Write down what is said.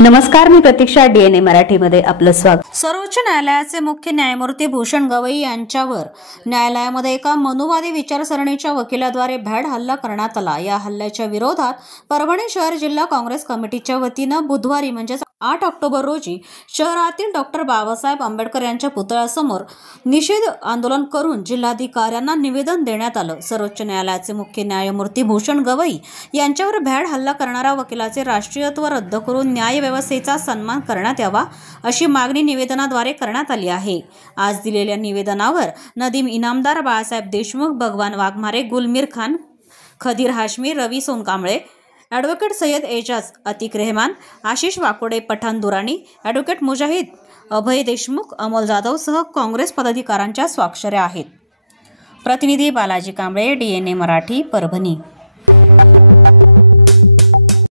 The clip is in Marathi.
नमस्कार, मी प्रतीक्षा. DNA मराठीमध्ये आपलं स्वागत. सर्वोच्च न्यायालयाचे मुख्य न्यायमूर्ती भूषण गवई यांच्यावर न्यायालयामध्ये एका मनुवादी विचारसरणीच्या वकिलाद्वारे भ्याड हल्ला करण्यात आला. या हल्ल्याच्या विरोधात परभणी शहर जिल्हा काँग्रेस कमिटीच्या वतीनं बुधवारी म्हणजेच 8 ऑक्टोबर रोजी शहरातील डॉक्टर बाबासाहेब आंबेडकर यांच्या पुतळ्यासमोर निषेध आंदोलन करून जिल्हाधिकाऱ्यांना निवेदन देण्यात आलं. सर्वोच्च न्यायालयाचे मुख्य न्यायमूर्ती भूषण गवई यांच्यावर भ्याड हल्ला करणाऱ्या वकिलाचे राष्ट्रीयत्व रद्द करून न्याय व्यवस्थेचा सन्मान करण्यात यावा अशी मागणी निवेदनाद्वारे करण्यात आली आहे. आज दिलेल्या निवेदनावर नदीम इनामदार, बाळासाहेब देशमुख, भगवान वाघमारे, गुलमीर खान, खदीर हाशमी, रवी सोनकांबळे, ॲडव्होकेट सय्यद एजाज, अतिक रहमान, आशिष वाकोडे, पठाण दुराणी, ॲडव्होकेट मुजाहिद, अभय देशमुख, अमोल जाधव सह काँग्रेस पदाधिकाऱ्यांच्या स्वाक्षऱ्या आहेत. प्रतिनिधी बालाजी कांबळे, DNA मराठी, परभणी.